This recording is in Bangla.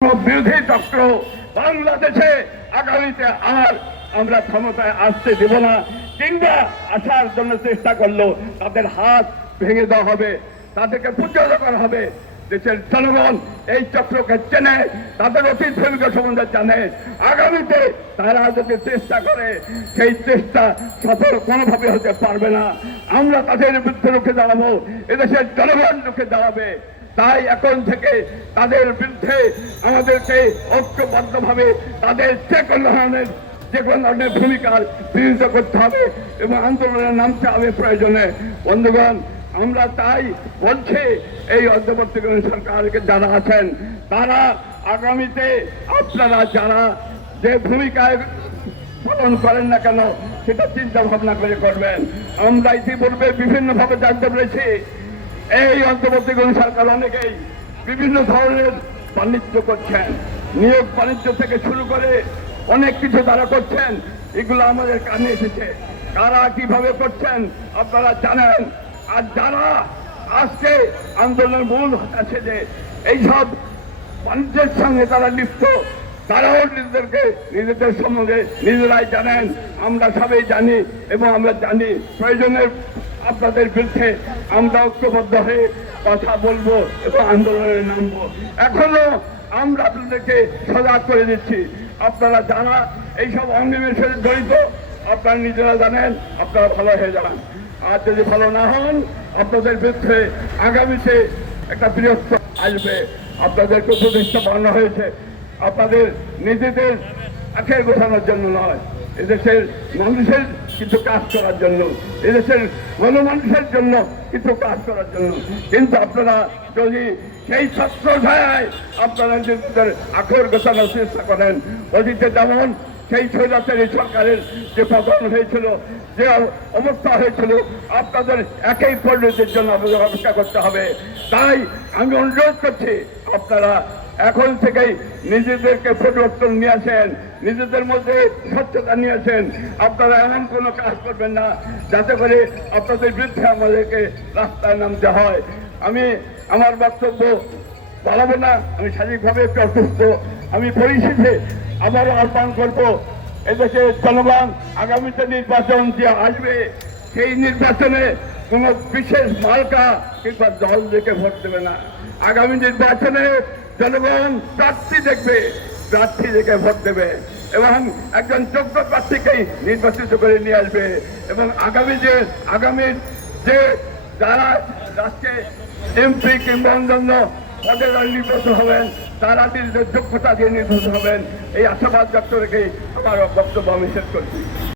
বিরোধী চক্র বাংলাদেশে আগামীতে আর আমরা ক্ষমতায় আসতে দেব না, কিংবা আসার জন্য চেষ্টা করলো তাদের হাত ভেঙে দেওয়া হবে, তাদেরকে পূজ্য করা হবে। দেশের জনগণ এই চক্রকে চেনে, তাদের অতীত ভূমিকা সম্বন্ধে জানে। আগামীতে তারা যদি চেষ্টা করে, সেই চেষ্টা সফল কোনোভাবে হতে পারবে না। আমরা তাদের বিরুদ্ধে রুখে দাঁড়াবো, এদেশের জনগণ রুখে দাঁড়াবে। তাই এখন থেকে তাদের বিরুদ্ধে আমাদেরকে ঐক্যবদ্ধভাবে তাদের যে কোনো ধরনের ভূমিকার বিরোধিতা করতে হবে এবং আন্দোলনে নামতে হবে প্রয়োজনে। বন্ধুগণ, আমরা তাই বলছি, এই অন্তর্বর্তীকালীন সরকারকে যারা আছেন তারা আগামীতে আপনারা যারা যে ভূমিকায় পালন করেন না কেন সেটা চিন্তা ভাবনা করে করবেন। আমরা ইতিপূর্বে বিভিন্নভাবে জানতে পেরেছি এই অন্তর্বর্তীকালীন সরকার অনেকেই বিভিন্ন ধরনের বাণিজ্য করছেন, নিয়োগ বাণিজ্য থেকে শুরু করে অনেক কিছু তারা করছেন। এগুলো আমাদের কানে এসেছে। কারা কিভাবে করছেন আপনারা জানেন। আর যারা আজকে আন্দোলনের মূল আছে যে এইসব বাণিজ্যের সঙ্গে তারা লিপ্ত, তারাও নিজেদের সম্বন্ধে নিজেরাই জানেন, আমরা সবাই জানি এবং আমরা জানি প্রয়োজনের আপনাদের বিরুদ্ধে আমরা ঐক্যবদ্ধ হয়ে কথা বলবো এবং আন্দোলনে নামবো। এখনো আমরা আপনাদেরকে সজাগ করে দিচ্ছি, আপনারা যারা এইসব অনিয়মের সাথে জড়িত আপনারা নিজেরা জানেন, আপনারা ভালো হয়ে যান। আর যদি ভালো না হন, আপনাদের বিরুদ্ধে আগামীতে একটা বৃহত্তর আসবে। আপনাদেরকে প্রতিষ্ঠা বানানো হয়েছে আপনাদের নিজেদের আখের গোছানোর জন্য নয়, এদেশের মানুষের কিছু কাজ করার জন্য, এদেশের গণমানুষের জন্য কিছু কাজ করার জন্য। কিন্তু আপনারা যদি সেই ছত্র ছায়ায় আপনারা নিজেদের আখের গোছানোর চেষ্টা করেন, অতীতে যেমন সেই স্বৈরাচারী সরকারের যে পতন হয়েছিল, যে অবস্থা হয়েছিল, আপনাদের একই পরিণতির জন্য আপনাদের অপেক্ষা করতে হবে। তাই আমি অনুরোধ করছি, আপনারা এখন থেকেই নিজেদেরকে পরিবর্তন নিয়ে আসেন, নিজেদের মধ্যে স্বচ্ছতা নিয়ে আসেন। আপনারা এমন কোনো কাজ করবেন না যাতে করে আপনাদের বিরুদ্ধে আমাদেরকে রাস্তায় নামতে হয়। আমি আমার বক্তব্য বাড়াবো না, আমি শারীরিকভাবে একটু অসুস্থ। আমি পরিশেষে আবারও আহ্বান করবো, এদেশের জনগণ আগামীতে নির্বাচন যে আসবে, সেই নির্বাচনে কোন বিশেষ মার্কা কিংবা দল দেখে ভোট দেবে না। আগামী নির্বাচনে জনগণ প্রার্থী দেখবে, প্রার্থী দেখে ভোট দেবে এবং একজন যোগ্য প্রার্থীকেই নির্বাচিত করে নিয়ে আসবে। এবং আগামীর যে যারা রাষ্ট্রে এমপি কিংবা অন্যান্য পদের নির্বাচন হবেন, তারা নিজেদের যোগ্যতা দিয়ে নির্বাচন হবেন, এই আশাবাদ ব্যক্ত রেখেই আমার বক্তব্য আমি শেষ করছি।